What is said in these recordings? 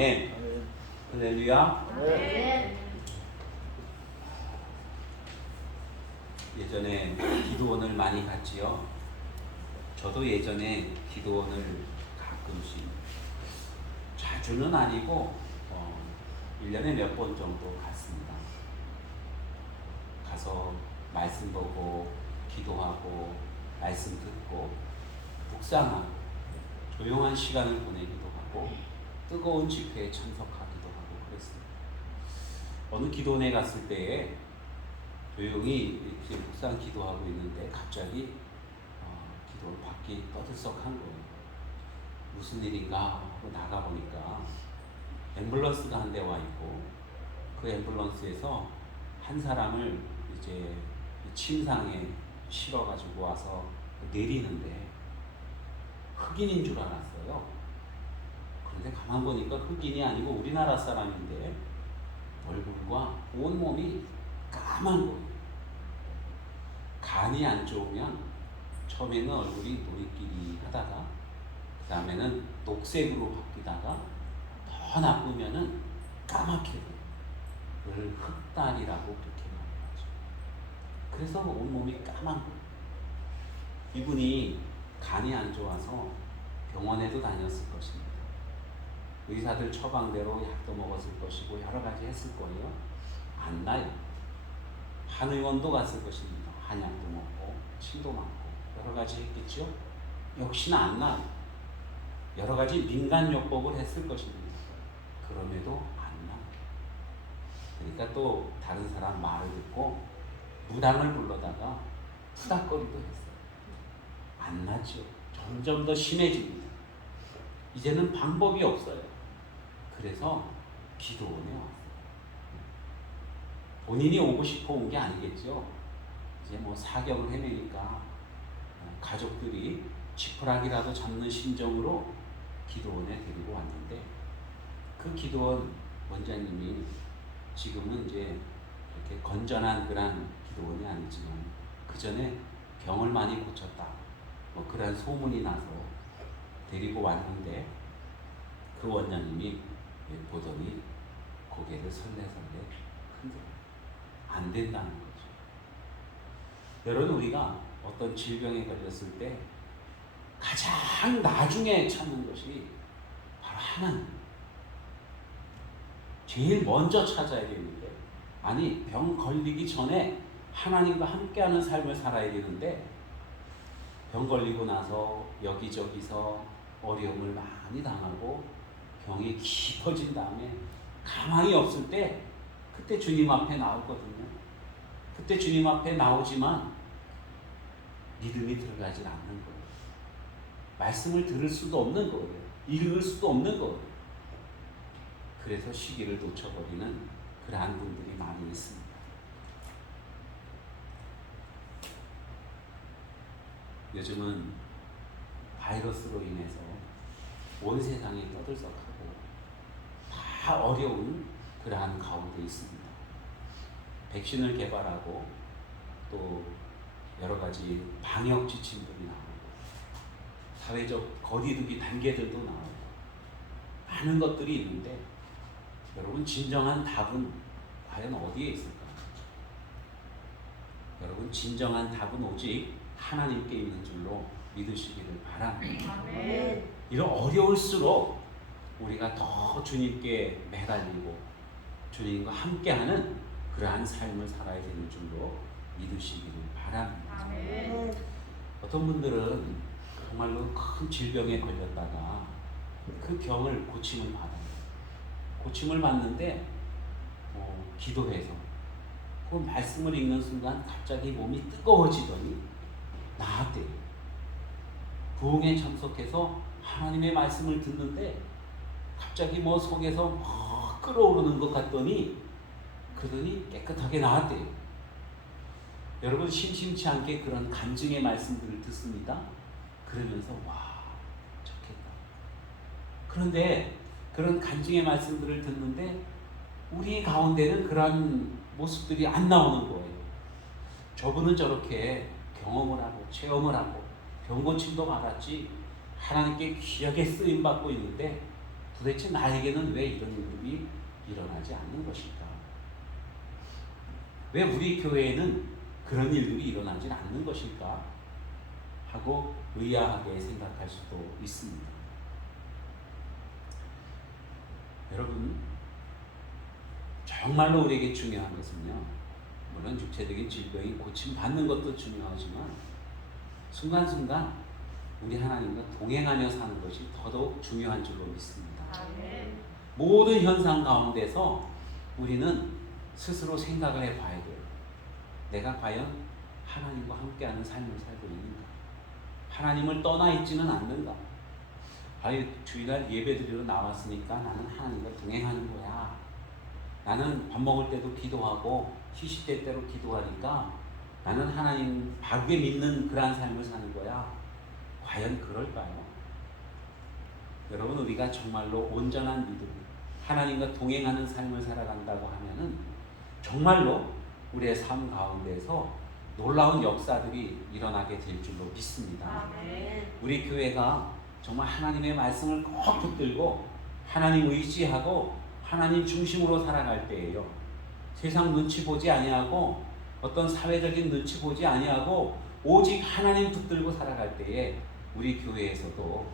아멘. 할렐루야. 네. 예전에 기도원을 많이 갔지요. 저도 예전에 기도원을 가끔씩, 자주는 아니고 1년에 몇 번 정도 갔습니다. 가서 말씀 보고 기도하고 말씀 듣고 묵상하고 조용한 시간을 보내기도 하고 뜨거운 집회에 참석하기도 하고 그랬습니다. 어느 기도원에 갔을 때에 조용히 이렇게 묵상 기도하고 있는데 갑자기 기도원 밖이 떠들썩한 거예요. 무슨 일인가 하고 나가보니까 앰뷸런스가 한 대 와 있고, 그 앰뷸런스에서 한 사람을 이제 침상에 실어가지고 와서 내리는데 흑인인 줄 알았어요. 그런데 가만 보니까 흑인이 아니고 우리나라 사람인데 얼굴과 온몸이 까만 거예요. 간이 안 좋으면 처음에는 얼굴이 노리끼리 하다가 그 다음에는 녹색으로 바뀌다가 더 나쁘면은 까맣게 돼요. 그걸 흑달이라고 그렇게 말하죠. 그래서 온몸이 까만 거예요. 이분이 간이 안 좋아서 병원에도 다녔을 것입니다. 의사들 처방대로 약도 먹었을 것이고 여러 가지 했을 거예요. 안 나요. 한의원도 갔을 것입니다. 한약도 먹고 침도 맞고 여러 가지 했겠죠. 역시나 안 나요. 여러 가지 민간요법을 했을 것입니다. 그럼에도 안 나요. 그러니까 또 다른 사람 말을 듣고 무당을 불러다가 푸닥거리도 했어요. 안 나죠. 점점 더 심해집니다. 이제는 방법이 없어요. 그래서 기도원에 왔어요. 본인이 오고 싶어 온 게 아니겠죠. 이제 뭐 사경을 헤매니까 가족들이 지푸라기라도 잡는 심정으로 기도원에 데리고 왔는데, 그 기도원 원장님이 지금은 이제 이렇게 건전한 그런 기도원이 아니지만 그 전에 병을 많이 고쳤다, 뭐 그런 소문이 나서 데리고 왔는데, 그 원장님이 보더니 고개를 설레설레 흔들어요. 안 된다는 거죠. 여러분, 우리가 어떤 질병에 걸렸을 때 가장 나중에 찾는 것이 바로 하나님. 제일 먼저 찾아야 되는데, 아니 병 걸리기 전에 하나님과 함께하는 삶을 살아야 되는데, 병 걸리고 나서 여기저기서 어려움을 많이 당하고 병이 깊어진 다음에 가망이 없을 때 그때 주님 앞에 나오거든요. 그때 주님 앞에 나오지만 믿음이 들어가지 않는 거예요. 말씀을 들을 수도 없는 거예요. 읽을 수도 없는 거예요. 그래서 시기를 놓쳐버리는 그러한 분들이 많이 있습니다. 요즘은 바이러스로 인해서 온 세상이 떠들썩하고 다 어려운 그러한 가운데 있습니다. 백신을 개발하고 또 여러 가지 방역 지침들이 나오고 사회적 거리두기 단계들도 나오고 많은 것들이 있는데, 여러분 진정한 답은 과연 어디에 있을까요? 여러분 진정한 답은 오직 하나님께 있는 줄로 믿으시기를 바랍니다. 이런 어려울수록 우리가 더 주님께 매달리고 주님과 함께하는 그러한 삶을 살아야 되는 줄로 믿으시기를 바랍니다. 어떤 분들은 정말로 큰 질병에 걸렸다가 그 병을 고침을 받아요. 고침을 받는데 기도해서 그 말씀을 읽는 순간 갑자기 몸이 뜨거워지더니 나았대요. 부흥에 참석해서 하나님의 말씀을 듣는데 갑자기 뭐 속에서 막 끓어오르는 것 같더니 그러더니 깨끗하게 나았대요. 여러분 심심치 않게 그런 간증의 말씀들을 듣습니다. 그러면서 와, 좋겠다. 그런데 그런 간증의 말씀들을 듣는데 우리 가운데는 그런 모습들이 안 나오는 거예요. 저분은 저렇게 경험을 하고 체험을 하고 병고침도 받았지 하나님께 귀하게 쓰임받고 있는데 도대체 나에게는 왜 이런 일이 일어나지 않는 것일까? 왜 우리 교회에는 그런 일들이 일어나지 않는 것일까? 하고 의아하게 생각할 수도 있습니다. 여러분, 정말로 우리에게 중요한 것은요, 물론 육체적인 질병이 고침받는 것도 중요하지만 순간순간 우리 하나님과 동행하며 사는 것이 더더욱 중요한 줄로 믿습니다. 아멘. 모든 현상 가운데서 우리는 스스로 생각을 해봐야 돼요. 내가 과연 하나님과 함께하는 삶을 살고 있는가? 하나님을 떠나 있지는 않는가? 아유, 주일날 예배드리러 나왔으니까 나는 하나님과 동행하는 거야. 나는 밥 먹을 때도 기도하고 휴식될 때로 기도하니까 나는 하나님 바르게 믿는 그러한 삶을 사는 거야. 과연 그럴까요? 여러분, 우리가 정말로 온전한 믿음, 하나님과 동행하는 삶을 살아간다고 하면은 정말로 우리의 삶 가운데서 놀라운 역사들이 일어나게 될 줄로 믿습니다. 아멘. 우리 교회가 정말 하나님의 말씀을 꼭 붙들고 하나님 의지하고 하나님 중심으로 살아갈 때예요. 세상 눈치 보지 아니하고 어떤 사회적인 눈치 보지 아니하고 오직 하나님 붙들고 살아갈 때에 우리 교회에서도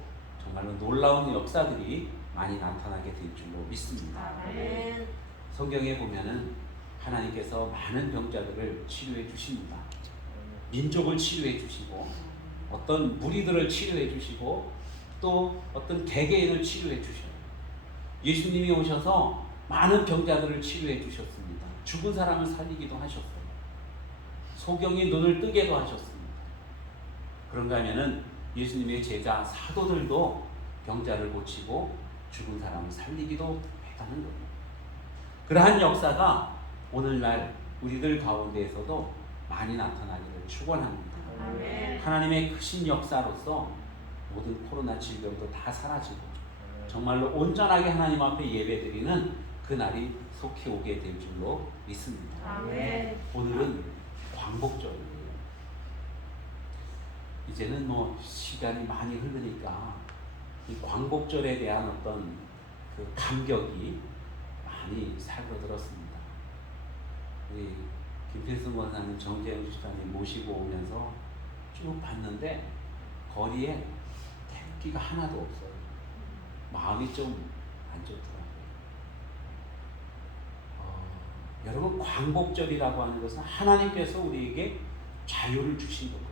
정말로 놀라운 역사들이 많이 나타나게 될 줄로 믿습니다. 아멘. 성경에 보면은 하나님께서 많은 병자들을 치료해 주십니다. 민족을 치료해 주시고 어떤 무리들을 치료해 주시고 또 어떤 개개인을 치료해 주셔요. 예수님이 오셔서 많은 병자들을 치료해 주셨습니다. 죽은 사람을 살리기도 하셨어요. 소경이 눈을 뜨게도 하셨습니다. 그런가 하면은 예수님의 제자 사도들도 병자를 고치고 죽은 사람을 살리기도 했다는 거예요. 그러한 역사가 오늘날 우리들 가운데에서도 많이 나타나기를 축원합니다. 아멘. 하나님의 크신 역사로서 모든 코로나 질병도 다 사라지고 정말로 온전하게 하나님 앞에 예배드리는 그날이 속히 오게 될 줄로 믿습니다. 아멘. 오늘은 광복절이에요. 이제는 뭐 시간이 많이 흐르니까 이 광복절에 대한 어떤 그 감격이 많이 사그러들었습니다. 우리 김필승 원사님, 정재영 집사님 모시고 오면서 쭉 봤는데 거리에 태극기가 하나도 없어요. 마음이 좀 안 좋더라고요. 여러분, 광복절이라고 하는 것은 하나님께서 우리에게 자유를 주신 거거든요.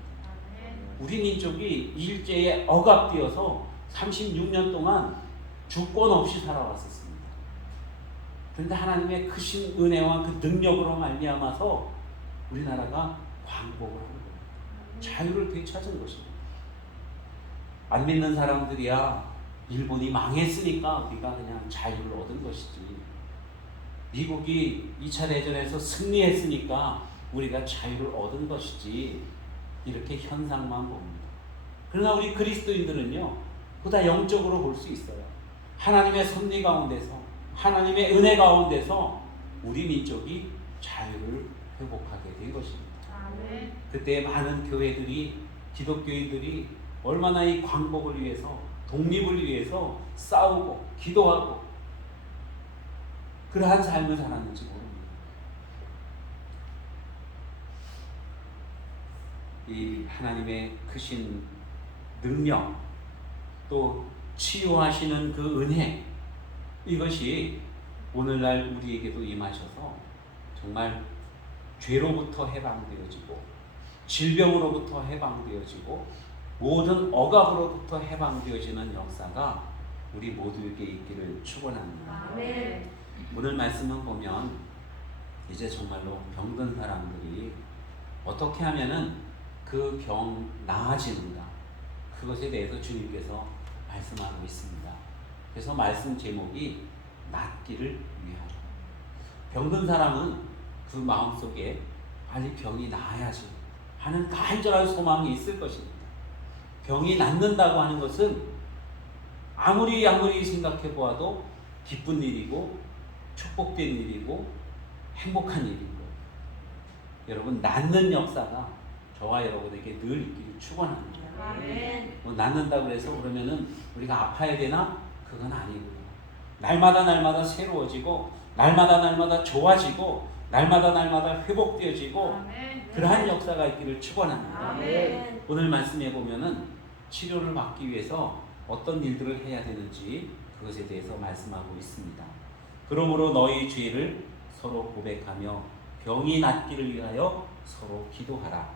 우리 민족이 일제에 억압되어서 36년 동안 주권 없이 살아왔었습니다. 그런데 하나님의 크신 은혜와 그 능력으로 말미암아서 우리나라가 광복을 한 거예요. 자유를 되찾은 것입니다. 안 믿는 사람들이야 일본이 망했으니까 우리가 그냥 자유를 얻은 것이지, 미국이 2차 대전에서 승리했으니까 우리가 자유를 얻은 것이지, 이렇게 현상만 봅니다. 그러나 우리 그리스도인들은요, 보다 영적으로 볼 수 있어요. 하나님의 섭리 가운데서, 하나님의 은혜 가운데서 우리 민족이 자유를 회복하게 된 것입니다. 아멘. 그때 많은 교회들이, 기독교인들이 얼마나 이 광복을 위해서, 독립을 위해서 싸우고 기도하고 그러한 삶을 살았는지 모릅니다. 이 하나님의 크신 능력, 또 치유하시는 그 은혜, 이것이 오늘날 우리에게도 임하셔서 정말 죄로부터 해방되어지고 질병으로부터 해방되어지고 모든 억압으로부터 해방되어지는 역사가 우리 모두에게 있기를 축원합니다. 아멘. 오늘 말씀을 보면 이제 정말로 병든 사람들이 어떻게 하면은 그 병 나아지는가, 그것에 대해서 주님께서 말씀하고 있습니다. 그래서 말씀 제목이 낫기를 위하여. 병든 사람은 그 마음속에 빨리 병이 나아야지 하는 간절한 소망이 있을 것입니다. 병이 낫는다고 하는 것은 아무리 생각해 보아도 기쁜 일이고 축복된 일이고 행복한 일인 거예요. 여러분, 낫는 역사가 저와 여러분에게 늘 있기를 축원합니다. 아멘. 뭐 낫는다고 해서 그러면은 우리가 아파야 되나? 그건 아니고요. 날마다 날마다 새로워지고 날마다 날마다 좋아지고 날마다 회복되어지고 아멘. 그러한 역사가 있기를 축원합니다. 아멘. 오늘 말씀해 보면은 치료를 받기 위해서 어떤 일들을 해야 되는지 그것에 대해서 말씀하고 있습니다. 그러므로 너희 죄를 서로 고백하며 병이 낫기를 위하여 서로 기도하라.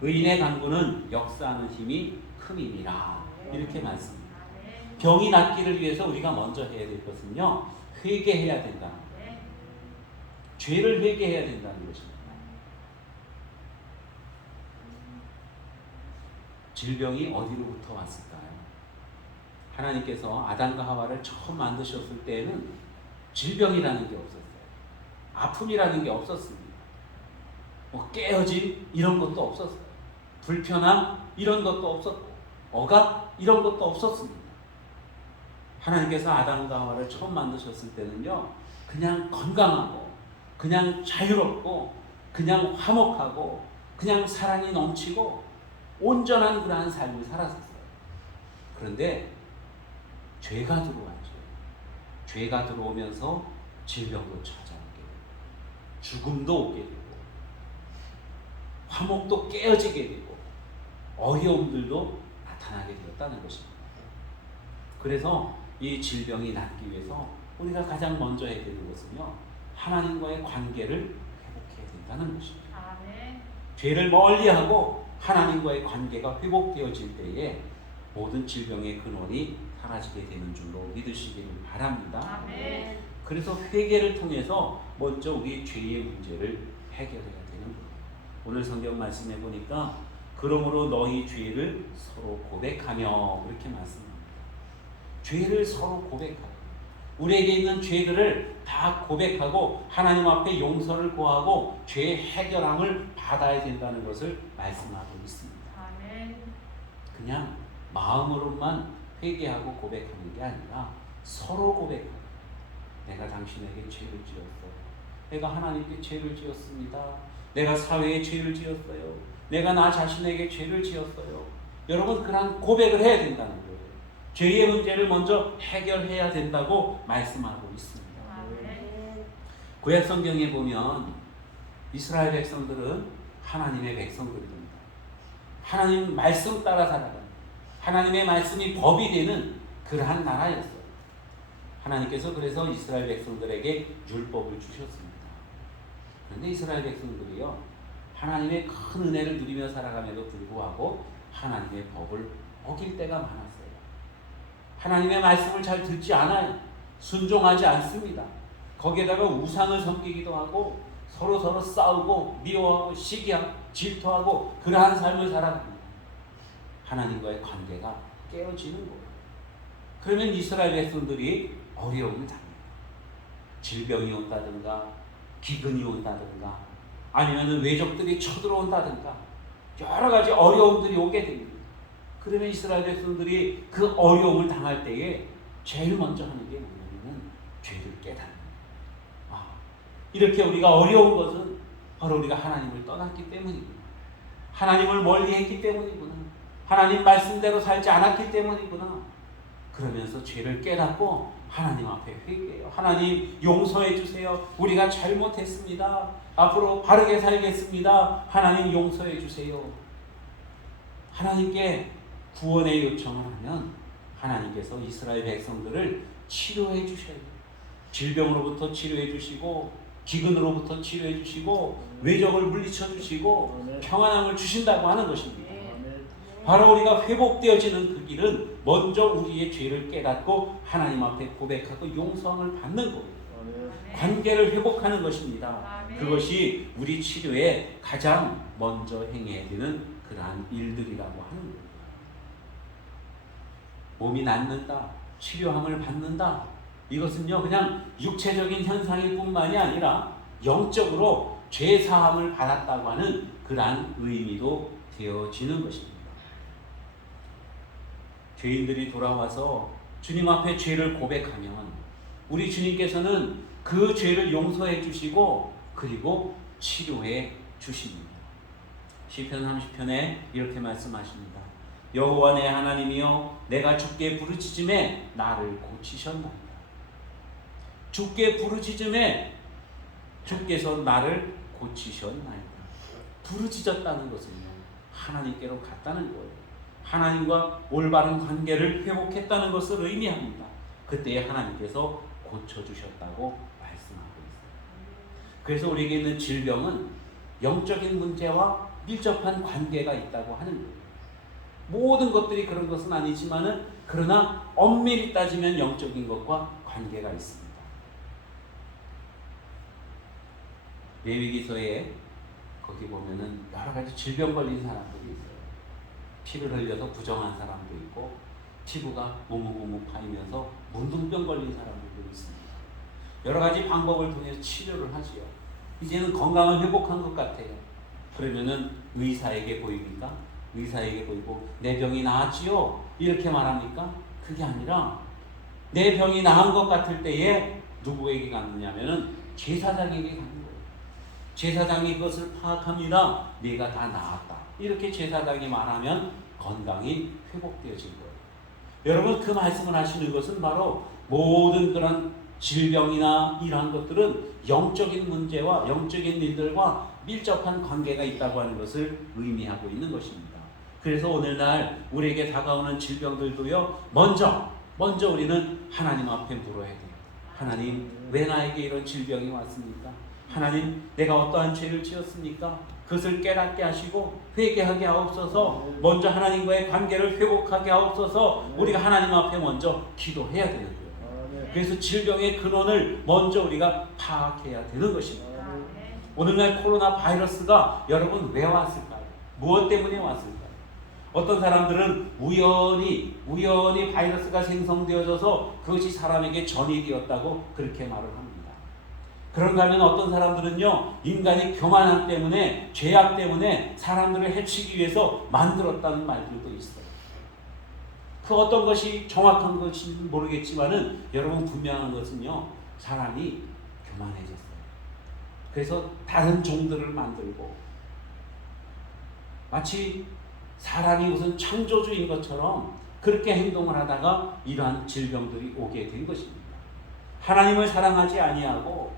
의인의 간구는 역사하는 힘이 큼이니라. 이렇게 말씀합니다. 아멘. 병이 낫기를 위해서 우리가 먼저 해야 될 것은요, 회개해야 된다. 네. 죄를 회개해야 된다는 것입니다. 질병이 어디로부터 왔을까요? 하나님께서 아담과 하와를 처음 만드셨을 때에는 질병이라는 게 없었어요. 아픔이라는 게 없었습니다. 뭐 깨어짐 이런 것도 없었어요. 불편함 이런 것도 없었고 억압 이런 것도 없었습니다. 하나님께서 아담과 하와를 처음 만드셨을 때는요, 그냥 건강하고 그냥 자유롭고 그냥 화목하고 그냥 사랑이 넘치고 온전한 그러한 삶을 살았었어요. 그런데 죄가 들어왔죠. 죄가 들어오면서 질병도 찾아오게 되고 죽음도 오게 되고 화목도 깨어지게 되고 어려움들도 나타나게 되었다는 것입니다. 그래서 이 질병이 낫기 위해서 우리가 가장 먼저 해야 되는 것은요, 하나님과의 관계를 회복해야 된다는 것입니다. 아멘. 죄를 멀리하고 하나님과의 관계가 회복되어질 때에 모든 질병의 근원이 사라지게 되는 줄로 믿으시기를 바랍니다. 아멘. 그래서 회개를 통해서 먼저 우리 죄의 문제를 해결해야 되는 거예요. 오늘 성경 말씀해 보니까 그러므로 너희 죄를 서로 고백하며 이렇게 말씀합니다. 죄를 서로 고백하고 우리에게 있는 죄들을 다 고백하고 하나님 앞에 용서를 구하고 죄의 해결함을 받아야 된다는 것을 말씀하고 있습니다. 아멘. 그냥 마음으로만 회개하고 고백하는 게 아니라 서로 고백하고 내가 당신에게 죄를 지었어. 내가 하나님께 죄를 지었습니다. 내가 사회에 죄를 지었어요. 내가 나 자신에게 죄를 지었어요. 여러분, 그런 고백을 해야 된다는 거예요. 죄의 문제를 먼저 해결해야 된다고 말씀하고 있습니다. 아멘. 구약 성경에 보면 이스라엘 백성들은 하나님의 백성들입니다. 하나님 말씀 따라 살아가는, 하나님의 말씀이 법이 되는 그러한 나라였어요. 하나님께서 그래서 이스라엘 백성들에게 율법을 주셨습니다. 그런데 이스라엘 백성들이요, 하나님의 큰 은혜를 누리며 살아감에도 불구하고 하나님의 법을 어길 때가 많았어요. 하나님의 말씀을 잘 듣지 않아요. 순종하지 않습니다. 거기에다가 우상을 섬기기도 하고 서로 싸우고 미워하고 시기하고 질투하고 그러한 삶을 살아갑니다. 하나님과의 관계가 깨어지는 거예요. 그러면 이스라엘 백성들이 어려움을 당해요. 질병이 온다든가 기근이 온다든가 아니면 외적들이 쳐들어온다든가 여러 가지 어려움들이 오게 됩니다. 그러면 이스라엘 백성들이 그 어려움을 당할 때에 제일 먼저 하는 게 뭐냐면 죄를 깨닫는 거예요. 이렇게 우리가 어려운 것은 바로 우리가 하나님을 떠났기 때문이구나. 하나님을 멀리했기 때문이구나. 하나님 말씀대로 살지 않았기 때문이구나. 그러면서 죄를 깨닫고 하나님 앞에 회개해요. 하나님 용서해 주세요. 우리가 잘못했습니다. 앞으로 바르게 살겠습니다. 하나님 용서해 주세요. 하나님께 구원의 요청을 하면 하나님께서 이스라엘 백성들을 치료해 주셔요. 질병으로부터 치료해 주시고 기근으로부터 치료해 주시고 외적을 물리쳐 주시고 평안함을 주신다고 하는 것입니다. 바로 우리가 회복되어지는 그 길은 먼저 우리의 죄를 깨닫고 하나님 앞에 고백하고 용서함을 받는 거예요. 관계를 회복하는 것입니다. 그것이 우리 치료에 가장 먼저 행해야 되는 그러한 일들이라고 하는 거예요. 몸이 낫는다, 치료함을 받는다, 이것은요 그냥 육체적인 현상일 뿐만이 아니라 영적으로 죄사함을 받았다고 하는 그러한 의미도 되어지는 것입니다. 죄인들이 돌아와서 주님 앞에 죄를 고백하면 우리 주님께서는 그 죄를 용서해 주시고 그리고 치료해 주십니다. 시편 30편에 이렇게 말씀하십니다. 여호와 내 하나님이여 내가 주께 부르짖음에 나를 고치셨나이다. 주께 부르짖음에 주께서 나를 고치셨나이다. 부르짖었다는 것은요, 하나님께로 갔다는 거예요. 하나님과 올바른 관계를 회복했다는 것을 의미합니다. 그때에 하나님께서 고쳐주셨다고 말씀하고 있어요. 그래서 우리에게 있는 질병은 영적인 문제와 밀접한 관계가 있다고 하는 거예요. 모든 것들이 그런 것은 아니지만은 그러나 엄밀히 따지면 영적인 것과 관계가 있습니다. 레위기서에 거기 보면은 여러 가지 질병 걸린 사람들이 있어요. 피를 흘려서 부정한 사람도 있고, 피부가 무무무무 파이면서 문둥병 걸린 사람들도 있습니다. 여러 가지 방법을 통해서 치료를 하지요. 이제는 건강을 회복한 것 같아요. 그러면은 의사에게 보입니까? 의사에게 보이고 내 병이 나았지요? 이렇게 말합니까? 그게 아니라 내 병이 나은 것 같을 때에 누구에게 갔느냐면은 제사장에게 가는 거예요. 제사장이 그것을 파악합니다. 네가 다 나았다. 이렇게 제사장이 말하면 건강이 회복되어진 거예요. 여러분, 그 말씀을 하시는 것은 바로 모든 그런 질병이나 이러한 것들은 영적인 문제와 영적인 일들과 밀접한 관계가 있다고 하는 것을 의미하고 있는 것입니다. 그래서 오늘날 우리에게 다가오는 질병들도요, 먼저 우리는 하나님 앞에 물어야 돼요. 하나님, 왜 나에게 이런 질병이 왔습니까? 하나님, 내가 어떠한 죄를 지었습니까? 그것을 깨닫게 하시고 회개하게 하옵소서. 먼저 하나님과의 관계를 회복하게 하옵소서. 우리가 하나님 앞에 먼저 기도해야 되는 거예요. 그래서 질병의 근원을 먼저 우리가 파악해야 되는 것입니다. 오늘날 코로나 바이러스가 여러분 왜 왔을까요? 무엇 때문에 왔을까요? 어떤 사람들은 우연히 바이러스가 생성되어져서 그것이 사람에게 전이 되었다고 그렇게 말을 합니다. 그런가 하면 어떤 사람들은요, 인간이 교만함 때문에, 죄악 때문에 사람들을 해치기 위해서 만들었다는 말들도 있어요. 그 어떤 것이 정확한 것인지 모르겠지만은 여러분, 분명한 것은요, 사람이 교만해졌어요. 그래서 다른 종들을 만들고 마치 사람이 무슨 창조주인 것처럼 그렇게 행동을 하다가 이러한 질병들이 오게 된 것입니다. 하나님을 사랑하지 아니하고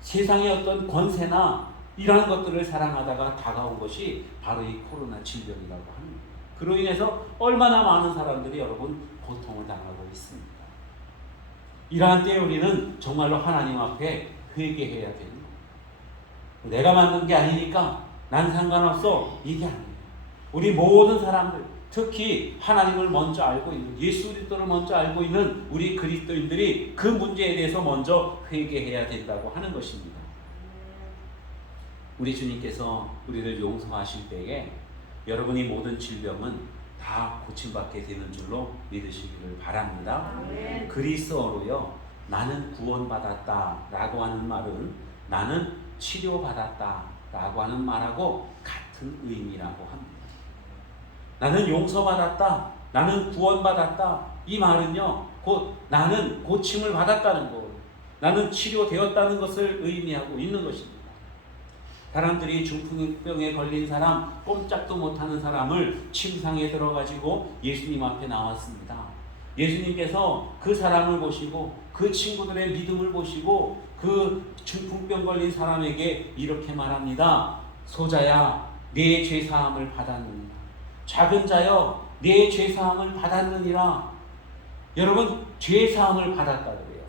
세상의 어떤 권세나 이러한 것들을 사랑하다가 다가온 것이 바로 이 코로나 질병이라고 합니다. 그로 인해서 얼마나 많은 사람들이 여러분 고통을 당하고 있습니다. 이러한 때에 우리는 정말로 하나님 앞에 회개해야 되는 거예요. 내가 만든 게 아니니까 난 상관없어, 이게 아니에요. 우리 모든 사람들, 특히 하나님을 먼저 알고 있는, 예수 그리스도를 먼저 알고 있는 우리 그리스도인들이 그 문제에 대해서 먼저 회개해야 된다고 하는 것입니다. 우리 주님께서 우리를 용서하실 때에 여러분이 모든 질병은 다 고침받게 되는 줄로 믿으시기를 바랍니다. 아멘. 그리스어로요, 나는 구원받았다 라고 하는 말은 나는 치료받았다 라고 하는 말하고 같은 의미라고 합니다. 나는 용서받았다, 나는 구원받았다, 이 말은요, 곧 나는 고침을 받았다는 것, 나는 치료되었다는 것을 의미하고 있는 것입니다. 사람들이 중풍병에 걸린 사람, 꼼짝도 못하는 사람을 침상에 들어가지고 예수님 앞에 나왔습니다. 예수님께서 그 사람을 보시고 그 친구들의 믿음을 보시고 그 중풍병 걸린 사람에게 이렇게 말합니다. 소자야, 네 죄사함을 받았느니라. 작은 자여, 네 죄사함을 받았느니라. 여러분, 죄사함을 받았다 그래요.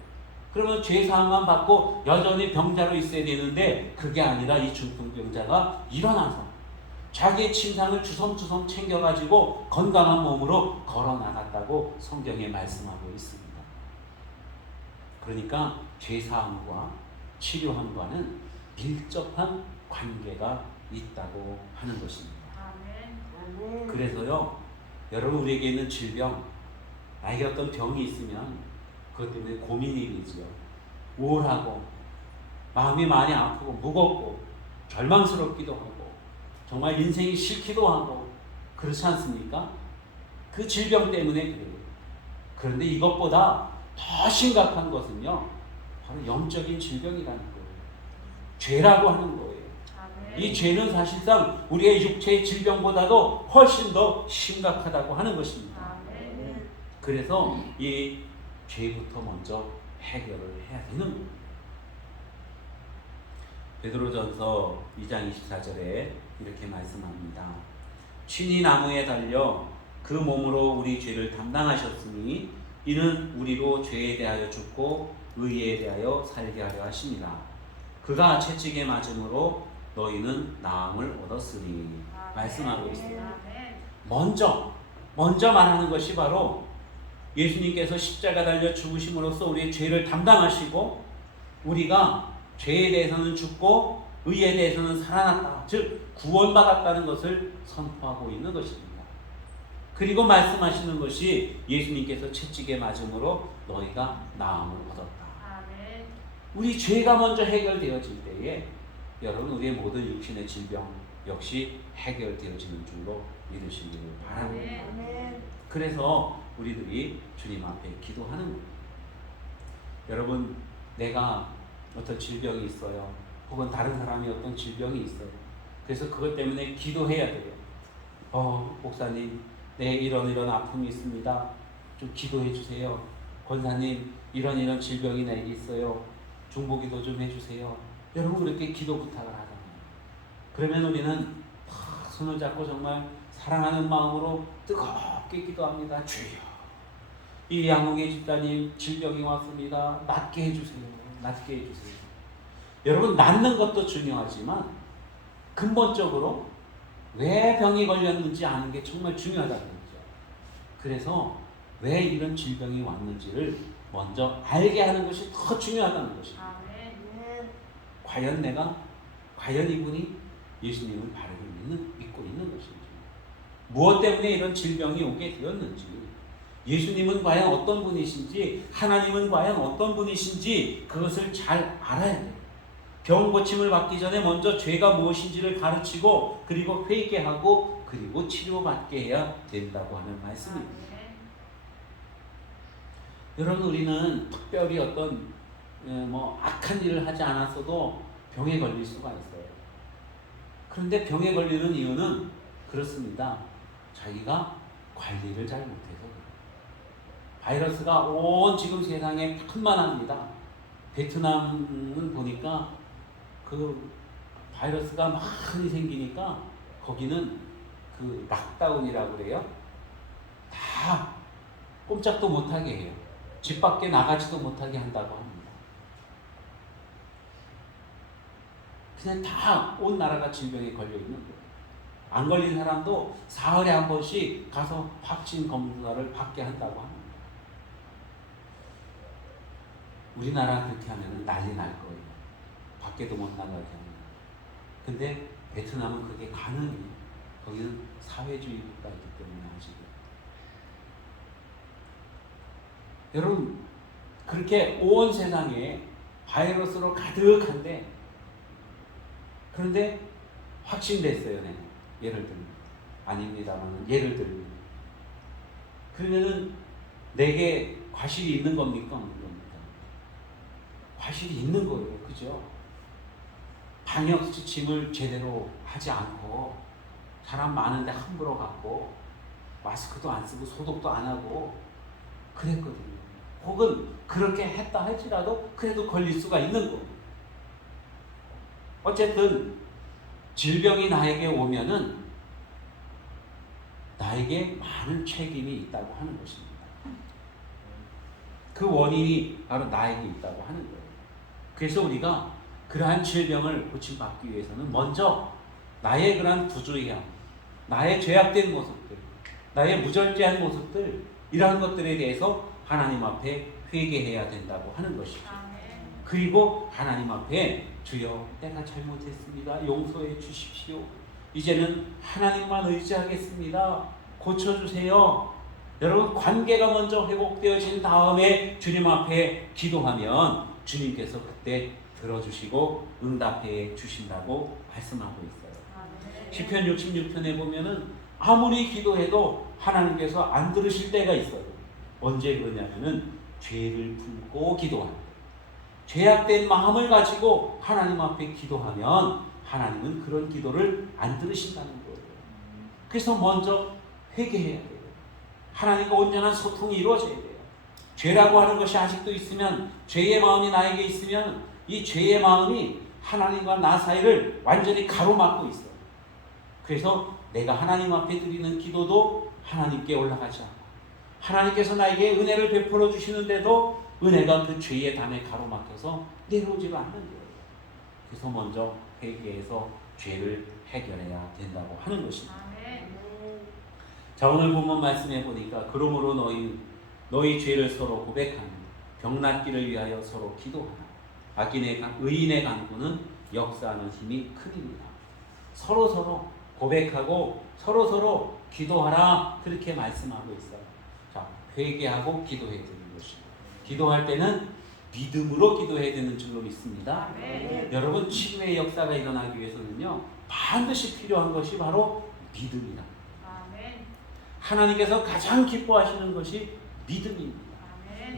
그러면 죄사함만 받고 여전히 병자로 있어야 되는데 그게 아니라 이 중풍병자가 일어나서 자기의 침상을 주섬주섬 챙겨가지고 건강한 몸으로 걸어 나갔다고 성경에 말씀하고 있습니다. 그러니까 죄사함과 치료함과는 밀접한 관계가 있다고 하는 것입니다. 그래서요, 여러분, 우리에게 있는 질병, 나에게 어떤 병이 있으면 그것 때문에 고민이 되지요. 우울하고 마음이 많이 아프고 무겁고 절망스럽기도 하고 정말 인생이 싫기도 하고 그렇지 않습니까? 그 질병 때문에 그래요. 그런데 이것보다 더 심각한 것은요, 바로 영적인 질병이라는 거예요. 죄라고 하는 거예요. 이 죄는 사실상 우리의 육체의 질병보다도 훨씬 더 심각하다고 하는 것입니다. 그래서 이 죄부터 먼저 해결을 해야 되는 거예요. 베드로전서 2장 24절에 이렇게 말씀합니다. 친히 나무에 달려 그 몸으로 우리 죄를 담당하셨으니 이는 우리로 죄에 대하여 죽고 의에 대하여 살게 하려 하심이라. 그가 채찍에 맞음으로 너희는 나음을 얻었으니. 말씀하고 있습니다. 먼저 말하는 것이 바로 예수님께서 십자가 달려 죽으심으로써 우리의 죄를 담당하시고 우리가 죄에 대해서는 죽고 의에 대해서는 살아났다. 즉 구원받았다는 것을 선포하고 있는 것입니다. 그리고 말씀하시는 것이 예수님께서 채찍에 맞음으로 너희가 나음을 얻었다. 우리 죄가 먼저 해결되어질 때에 여러분 우리의 모든 육신의 질병 역시 해결되어지는 줄로 믿으시기를 바랍니다. 그래서 우리들이 주님 앞에 기도하는 거예요. 여러분 내가 어떤 질병이 있어요. 혹은 다른 사람이 어떤 질병이 있어요. 그래서 그것 때문에 기도해야 돼요. 목사님 네 이런 아픔이 있습니다. 좀 기도해 주세요. 권사님 이런 질병이 내게 있어요. 중보기도 좀 해주세요. 여러분 그렇게 기도 부탁을 하잖아요. 그러면 우리는 손을 잡고 정말 사랑하는 마음으로 뜨겁게 기도합니다. 주여 이 양옥의 집사님 질병이 왔습니다. 낫게 해주세요. 낫게 해주세요. 여러분 낫는 것도 중요하지만 근본적으로 왜 병이 걸렸는지 아는 게 정말 중요하다는 거죠. 그래서 왜 이런 질병이 왔는지를 먼저 알게 하는 것이 더 중요하다는 것입니다. 과연 이분이 예수님을 바르게 믿고 있는 것인지, 무엇 때문에 이런 질병이 오게 되었는지, 예수님은 과연 어떤 분이신지, 하나님은 과연 어떤 분이신지 그것을 잘 알아야 돼요. 병 고침을 받기 전에 먼저 죄가 무엇인지를 가르치고 그리고 회개하고 그리고 치료받게 해야 된다고 하는 말씀입니다. 여러분 우리는 특별히 어떤 악한 일을 하지 않았어도 병에 걸릴 수가 있어요. 그런데 병에 걸리는 이유는 그렇습니다. 자기가 관리를 잘 못해서 그래요. 바이러스가 온 지금 세상에 천만합니다. 베트남은 보니까 그 바이러스가 많이 생기니까 거기는 그 락다운이라고 그래요. 다 꼼짝도 못하게 해요. 집 밖에 나가지도 못하게 한다고 합니다. 그냥 다 온 나라가 질병에 걸려 있는 거예요. 안 걸린 사람도 사흘에 한 번씩 가서 확진 검사를 받게 한다고 합니다. 우리나라 그렇게 하면 난리 날 거예요. 밖에도 못 나가게 합니다. 근데 베트남은 그게 가능해요. 거기는 사회주의 국가이기 때문에 아직은. 여러분 그렇게 온 세상에 바이러스로 가득한데 그런데 확진됐어요. 내가. 예를 들면 아닙니다만 예를 들면 그러면은 내게 과실이 있는 겁니까? 없는 겁니까? 과실이 있는 거예요. 그죠? 방역 지침을 제대로 하지 않고 사람 많은데 함부로 갔고 마스크도 안 쓰고 소독도 안 하고 그랬거든요. 혹은 그렇게 했다 할지라도 그래도 걸릴 수가 있는 거예요. 어쨌든 질병이 나에게 오면은 나에게 많은 책임이 있다고 하는 것입니다. 그 원인이 바로 나에게 있다고 하는 거예요. 그래서 우리가 그러한 질병을 고침받기 위해서는 먼저 나의 그러한 부주의함, 나의 죄악된 모습들, 나의 무절제한 모습들 이러한 것들에 대해서 하나님 앞에 회개해야 된다고 하는 것이죠. 그리고 하나님 앞에 주여 내가 잘못했습니다. 용서해 주십시오. 이제는 하나님만 의지하겠습니다. 고쳐주세요. 여러분 관계가 먼저 회복되어진 다음에 주님 앞에 기도하면 주님께서 그때 들어주시고 응답해 주신다고 말씀하고 있어요. 시편 66편에 보면은 아무리 기도해도 하나님께서 안 들으실 때가 있어요. 언제 그러냐면은 죄를 품고 기도하는 거예요. 죄악된 마음을 가지고 하나님 앞에 기도하면 하나님은 그런 기도를 안 들으신다는 거예요. 그래서 먼저 회개해야 돼요. 하나님과 온전한 소통이 이루어져야 돼요. 죄라고 하는 것이 아직도 있으면, 죄의 마음이 나에게 있으면 이 죄의 마음이 하나님과 나 사이를 완전히 가로막고 있어요. 그래서 내가 하나님 앞에 드리는 기도도 하나님께 올라가지 않고, 하나님께서 나에게 은혜를 베풀어 주시는데도 은혜가 그 죄의 담에 가로막혀서 내려오지가 않는 거예요. 그래서 먼저 회개해서 죄를 해결해야 된다고 하는 것입니다. 자, 오늘 본문 말씀해 보니까 그러므로 너희 죄를 서로 고백하며 병낫기를 위하여 서로 기도하라. 의인의 간구는 역사하는 힘이 크니라. 서로 고백하고 서로 기도하라, 그렇게 말씀하고 있어요. 자, 회개하고 기도해야 되는 것입니다. 기도할 때는 믿음으로 기도해야 되는 줄로 믿습니다. 여러분, 치유의 역사가 일어나기 위해서는요, 반드시 필요한 것이 바로 믿음이다. 하나님께서 가장 기뻐하시는 것이 믿음입니다.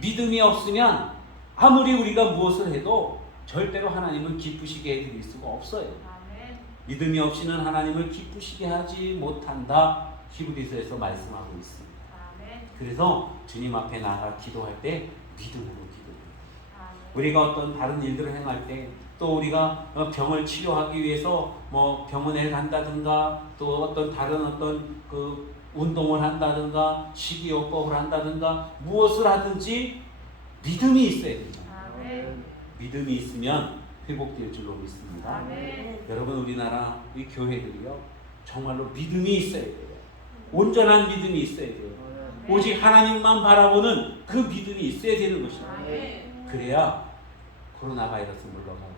믿음이 없으면 아무리 우리가 무엇을 해도 절대로 하나님을 기쁘시게 해드릴 수가 없어요. 믿음이 없이는 하나님을 기쁘시게 하지 못한다, 히브리서에서 말씀하고 있습니다. 그래서 주님 앞에 나가 기도할 때 믿음으로 기도해요. 우리가 어떤 다른 일들을 행할 때, 또 우리가 병을 치료하기 위해서 뭐 병원에 간다든가, 또 어떤 다른 어떤 그 운동을 한다든가, 식이요법을 한다든가, 무엇을 하든지 믿음이 있어야 됩니다. 믿음이 있으면 회복될 줄로 믿습니다. 여러분, 우리나라 이 교회들이요, 정말로 믿음이 있어야 돼요. 온전한 믿음이 있어야 돼요. 오직 하나님만 바라보는 그 믿음이 있어야 되는 것입니다. 그래야 코로나 바이러스 물러가고,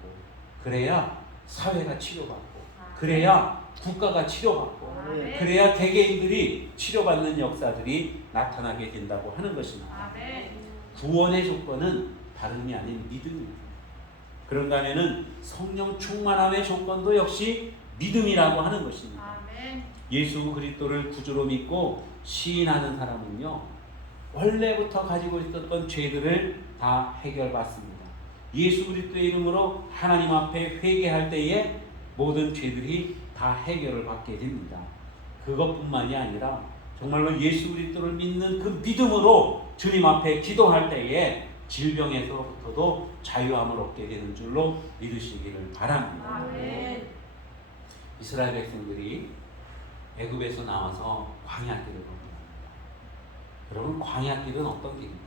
그래야 사회가 치료받고, 그래야 국가가 치료받고, 그래야 개개인들이 치료받는 역사들이 나타나게 된다고 하는 것입니다. 구원의 조건은 다름이 아닌 믿음입니다. 그런가 하면은 성령 충만함의 조건도 역시 믿음이라고 하는 것입니다. 예수 그리스도를 구주로 믿고 시인하는 사람은요, 원래부터 가지고 있었던 죄들을 다 해결받습니다. 예수 그리스도의 이름으로 하나님 앞에 회개할 때에 모든 죄들이 다 해결을 받게 됩니다. 그것뿐만이 아니라 정말로 예수 그리스도를 믿는 그 믿음으로 주님 앞에 기도할 때에 질병에서부터도 자유함을 얻게 되는 줄로 믿으시기를 바랍니다. 이스라엘 백성들이 애굽에서 나와서 광야길을 겁니다. 여러분, 광야길은 어떤 길입니까?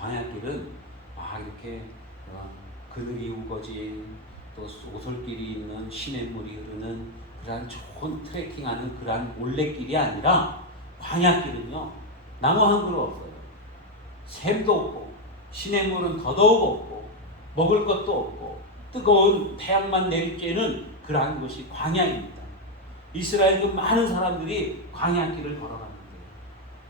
광야길은 막 이렇게 그늘이 우거진, 또 오솔길이 있는 시냇물이 흐르는 그러한 좋은 트레킹하는 그러한 올레길이 아니라, 광야길은요, 나무 한 그루 없어요. 샘도 없고, 시냇물은 더더욱 없고, 먹을 것도 없고, 뜨거운 태양만 내리쬐는 그러한 것이 광야입니다. 이스라엘 그 많은 사람들이 광야길을 걸어가는데,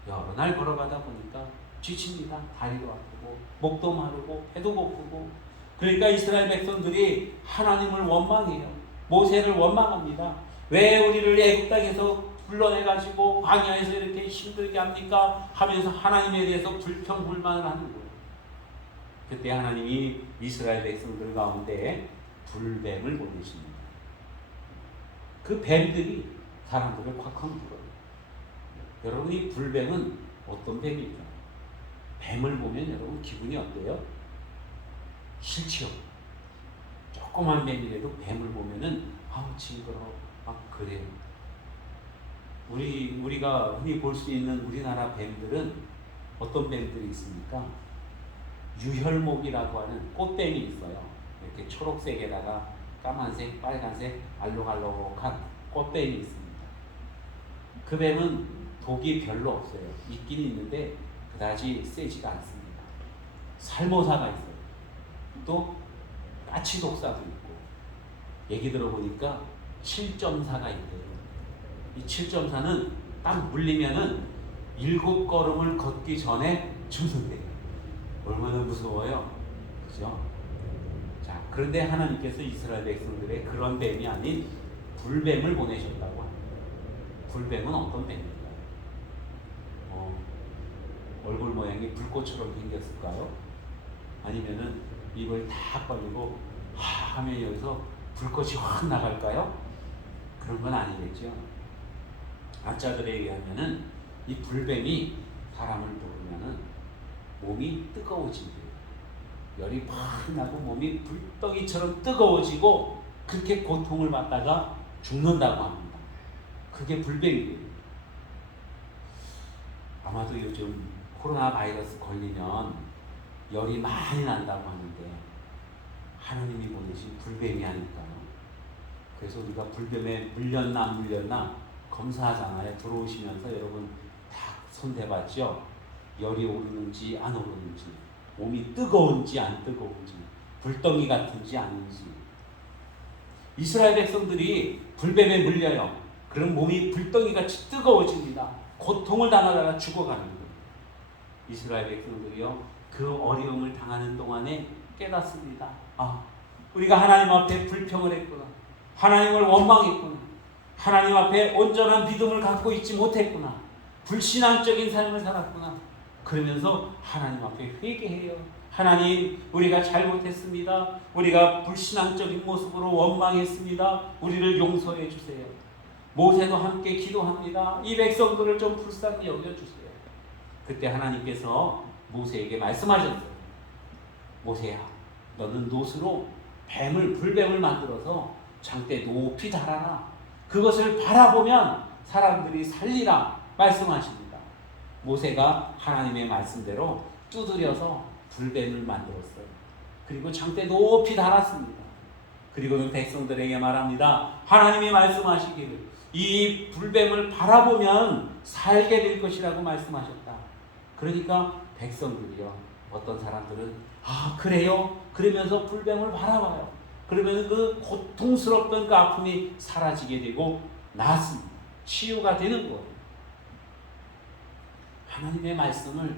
여러 날 걸어가다 보니까 지칩니다. 다리도 아프고, 목도 마르고, 배도 고프고. 그러니까 이스라엘 백성들이 하나님을 원망해요. 모세를 원망합니다. 왜 우리를 애굽 땅에서 불러내가지고 광야에서 이렇게 힘들게 합니까? 하면서 하나님에 대해서 불평불만을 하는 거예요. 그때 하나님이 이스라엘 백성들 가운데 불뱀을 보내십니다. 그 뱀들이 사람들을 콱콱 물어요. 여러분, 이 불뱀은 어떤 뱀일까? 뱀을 보면 여러분 기분이 어때요? 싫지요. 조그만 뱀이라도 뱀을 보면은 아우 징그러워, 막 그래요. 우리가 흔히 볼 수 있는 우리나라 뱀들은 어떤 뱀들이 있습니까? 유혈목이라고 하는 꽃뱀이 있어요. 이렇게 초록색에다가 까만색, 빨간색, 알록알록한 꽃뱀이 있습니다. 그 뱀은 독이 별로 없어요. 있긴 있는데 그다지 세지가 않습니다. 살모사가 있어요. 또 까치독사도 있고, 얘기 들어보니까 7.4가 있대요. 이 7.4는 딱 물리면은 7걸음을 걷기 전에 죽는대요. 얼마나 무서워요. 그죠? 자, 그런데 하나님께서 이스라엘 백성들의 그런 뱀이 아닌 불뱀을 보내셨다고 합니다. 불뱀은 어떤 뱀입니까? 얼굴 모양이 불꽃처럼 생겼을까요? 아니면은 입을 다 벌리고 하면 여기서 불꽃이 확 나갈까요? 그런 건 아니겠죠. 학자들에 의하면은 이 불뱀이 사람을 물으면은 몸이 뜨거워진대요. 열이 팍 나고 몸이 불덩이처럼 뜨거워지고 그렇게 고통을 받다가 죽는다고 합니다. 그게 불병이에요. 아마도 요즘 코로나 바이러스 걸리면 열이 많이 난다고 하는데 하나님이 보내신 불뱀이 하니까요. 그래서 우리가 불뱀에 물렸나 안 물렸나 검사하잖아요. 들어오시면서 여러분 다 손대봤죠? 열이 오르는지 안 오르는지, 몸이 뜨거운지 안 뜨거운지, 불덩이 같은지 아닌지. 이스라엘 백성들이 불뱀에 물려요. 그럼 몸이 불덩이같이 뜨거워집니다. 고통을 당하다가 죽어가는 거예요. 이스라엘 백성들이요, 그 어려움을 당하는 동안에 깨닫습니다. 아, 우리가 하나님 앞에 불평을 했구나. 하나님을 원망했구나. 하나님 앞에 온전한 믿음을 갖고 있지 못했구나. 불신앙적인 삶을 살았구나. 그러면서 하나님 앞에 회개해요. 하나님, 우리가 잘못했습니다. 우리가 불신앙적인 모습으로 원망했습니다. 우리를 용서해 주세요. 모세도 함께 기도합니다. 이 백성들을 좀 불쌍히 여겨주세요. 그때 하나님께서 모세에게 말씀하셨어요. 모세야, 너는 놋으로 불뱀을 만들어서 장대 높이 달아라. 그것을 바라보면 사람들이 살리라 말씀하십니다. 모세가 하나님의 말씀대로 두드려서 불뱀을 만들었어요. 그리고 장대 높이 달았습니다. 그리고는 백성들에게 말합니다. 하나님이 말씀하시기를 이 불뱀을 바라보면 살게 될 것이라고 말씀하셨다. 그러니까 백성들이요, 어떤 사람들은 아 그래요? 그러면서 불뱀을 바라봐요. 그러면 그 고통스럽던 그 아픔이 사라지게 되고 낫습니다. 치유가 되는 거예요. 하나님의 말씀을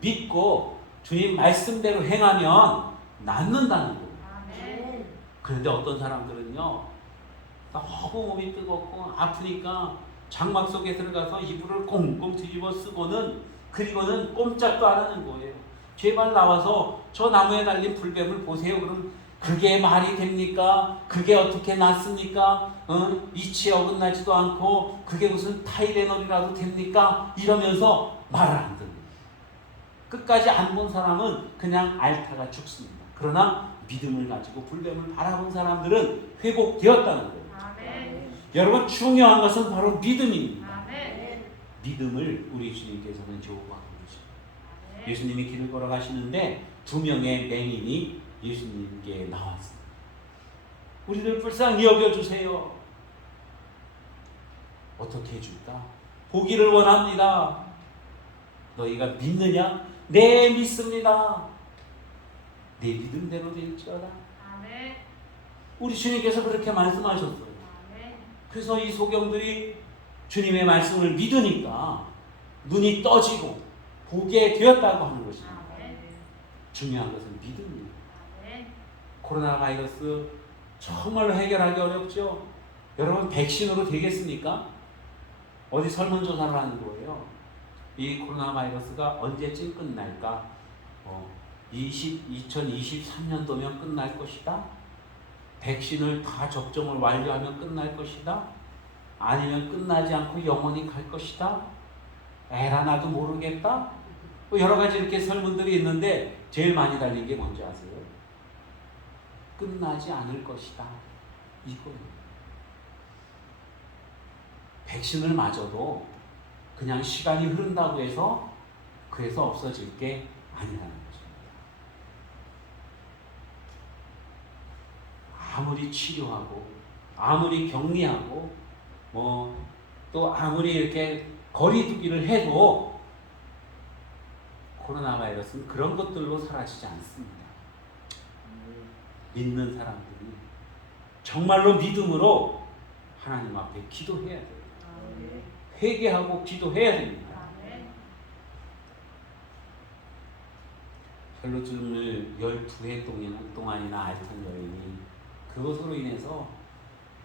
믿고 주님 말씀대로 행하면 낫는다는 거예요. 아멘. 그런데 어떤 사람들은요, 너무 몸이 뜨겁고 아프니까 장막 속에 들어가서 이불을 꽁꽁 뒤집어 쓰고는, 그리고는 꼼짝도 안 하는 거예요. 제발 나와서 저 나무에 달린 불뱀을 보세요. 그럼 그게 말이 됩니까? 그게 어떻게 낫습니까? 이치에 어긋나지도 않고 그게 무슨 타이레놀이라도 됩니까? 이러면서 말을 안 듣는 거예요. 끝까지 안 본 사람은 그냥 앓다가 죽습니다. 그러나 믿음을 가지고 불뱀을 바라본 사람들은 회복되었다는 거예요. 아멘. 여러분, 중요한 것은 바로 믿음입니다. 아멘. 믿음을 우리 주님께서는 제공하고 계십니다. 아멘. 예수님이 길을 걸어가시는데 2명의 맹인이 예수님께 나왔습니다. 우리를 불쌍히 여겨주세요. 어떻게 해줄까? 보기를 원합니다. 너희가 믿느냐? 네, 믿습니다. 내 믿음대로 될지어다. 아멘. 우리 주님께서 그렇게 말씀하셨어요. 아멘. 그래서 이 소경들이 주님의 말씀을 믿으니까 눈이 떠지고 보게 되었다고 하는 것입니다. 아멘. 중요한 것은 믿음입니다. 아멘. 코로나 바이러스 정말로 해결하기 어렵죠. 여러분, 백신으로 되겠습니까? 어디 설문조사를 하는 거예요. 이 코로나 바이러스가 언제쯤 끝날까? 2023년도면 끝날 것이다. 백신을 다 접종을 완료하면 끝날 것이다. 아니면 끝나지 않고 영원히 갈 것이다. 에라 나도 모르겠다. 여러 가지 이렇게 설문들이 있는데 제일 많이 달린 게 뭔지 아세요? 끝나지 않을 것이다. 이거예요. 백신을 맞아도 그냥 시간이 흐른다고 해서 그래서 없어질 게 아니라는 것입니다. 아무리 치료하고 아무리 격리하고 또 아무리 이렇게 거리두기를 해도 코로나 바이러스는 그런 것들로 사라지지 않습니다. 믿는 사람들이 정말로 믿음으로 하나님 앞에 기도해야 돼요. 아멘. 회개하고 기도해야 됩니다. 아멘. 헬로즘을 12회 동안이나 앓던 여인이 그것으로 인해서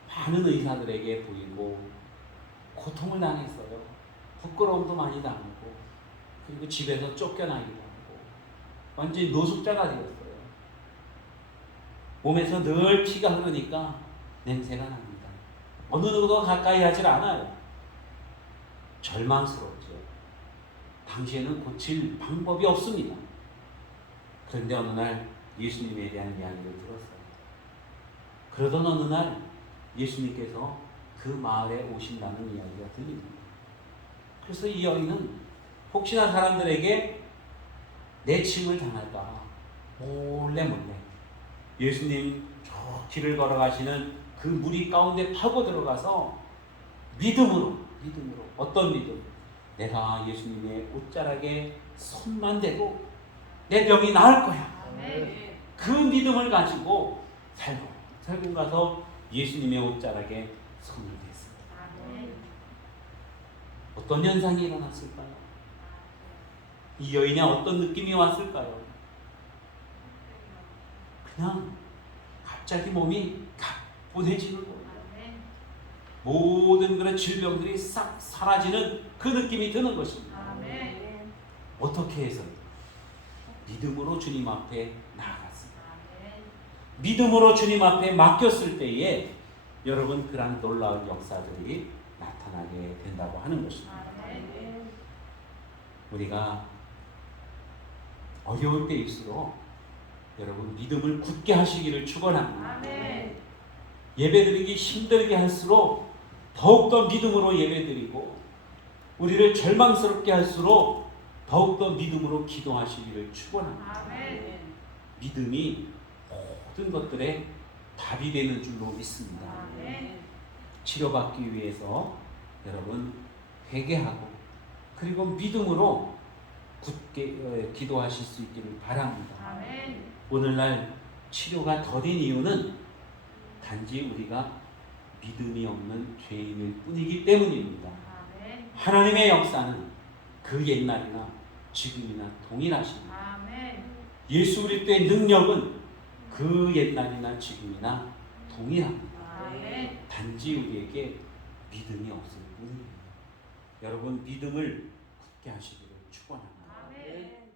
많은 의사들에게 보이고 고통을 당했어요. 부끄러움도 많이 당하고, 그리고 집에서 쫓겨나기도 하고 완전히 노숙자가 되었어요. 몸에서 늘 피가 흐르니까 냄새가 납니다. 어느 누구도 가까이 하질 않아요. 절망스럽죠. 당시에는 고칠 방법이 없습니다. 그런데 어느 날 예수님에 대한 이야기를 들었어요. 그러던 어느 날 예수님께서 그 마을에 오신다는 이야기가 들립니다. 그래서 이 여인은 혹시나 사람들에게 내침을 당할까 몰래 예수님 저 길을 걸어가시는 그 무리 가운데 파고 들어가서 믿음으로 어떤 믿음? 내가 예수님의 옷자락에 손만 대고 내 병이 나을 거야. 아멘. 그 믿음을 가지고 살고 가서 예수님의 옷자락에 손을 댔습니다. 아멘. 어떤 현상이 일어났을까요? 이 여인의 어떤 느낌이 왔을까요? 그냥 갑자기 몸이 가뿐해지는 거예요. 아멘. 모든 그런 질병들이 싹 사라지는 그 느낌이 드는 것입니다. 아멘. 어떻게 해서? 믿음으로 주님 앞에 나아갔습니다. 아멘. 믿음으로 주님 앞에 맡겼을 때에 여러분 그러한 놀라운 역사들이 나타나게 된다고 하는 것입니다. 아멘. 우리가 어려울 때일수록 여러분 믿음을 굳게 하시기를 축원합니다. 아멘. 예배드리기 힘들게 할수록 더욱더 믿음으로 예배드리고 우리를 절망스럽게 할수록 더욱더 믿음으로 기도하시기를 축원합니다. 아멘. 믿음이 모든 것들의 답이 되는 줄로 믿습니다. 아멘. 치료받기 위해서 여러분 회개하고 그리고 믿음으로 굳게 기도하실 수 있기를 바랍니다. 아멘. 오늘날 치료가 더딘 이유는 단지 우리가 믿음이 없는 죄인일 뿐이기 때문입니다. 아멘. 하나님의 역사는 그 옛날이나 지금이나 동일하십니다. 아멘. 예수 그리스도의 능력은 그 옛날이나 지금이나 동일합니다. 아멘. 단지 우리에게 믿음이 없을 뿐입니다. 여러분 믿음을 굳게 하시기를 축원합니다. 아멘.